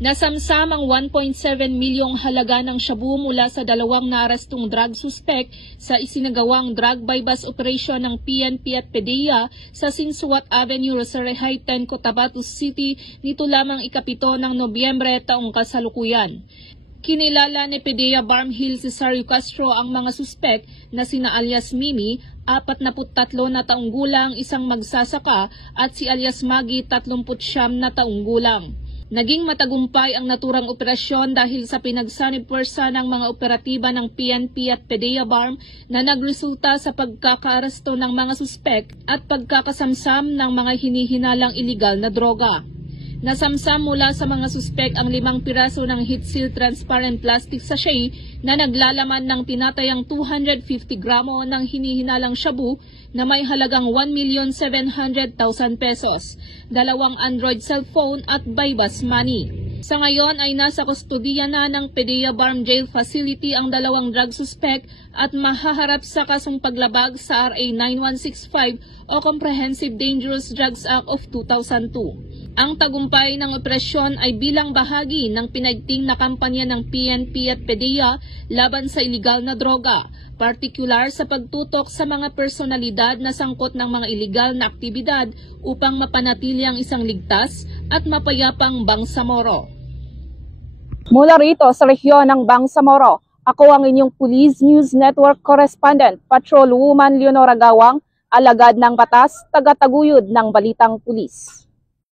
Nasamsam ang 1.7 milyong halaga ng shabu mula sa dalawang naarestong drug suspect sa isinagawang drug bypass operation ng PNP at PDEA sa Sinsuat Avenue, Rosario, Cotabato City nito lamang ikapito ng Nobyembre taong kasalukuyan. Kinilala ni PDEA Barmhill Cesario Castro ang mga suspect na sina alias Mimi, 43 na taong gulang, isang magsasaka, at si alias Maggie, 39 na taong gulang. Naging matagumpay ang naturang operasyon dahil sa pinagsanib puwersa ng mga operatiba ng PNP at PDEA BARM na nagresulta sa pagkakaaresto ng mga suspek at pagkakasamsam ng mga hinihinalang iligal na droga. Nasamsam mula sa mga suspek ang 5 piraso ng heat seal transparent plastic sachet na naglalaman ng tinatayang 250 gramo ng hinihinalang shabu na may halagang 1,700,000 pesos, 2 Android cellphone at bypass money. Sa ngayon ay nasa kustodiya na ng PDEA BARM Jail Facility ang 2 drug suspect at mahaharap sa kasong paglabag sa RA 9165 o Comprehensive Dangerous Drugs Act of 2002. Ang tagumpay ng operasyon ay bilang bahagi ng pinaigting na kampanya ng PNP at PDEA laban sa iligal na droga, partikular sa pagtutok sa mga personalidad na sangkot ng mga iligal na aktibidad upang mapanatili ang isang ligtas at mapayapang Bangsamoro. Mula rito sa rehiyon ng Bangsamoro, ako ang inyong Police News Network Correspondent, Patrol Woman Leonora Gawang, alagad ng batas, tagataguyod ng Balitang Pulis.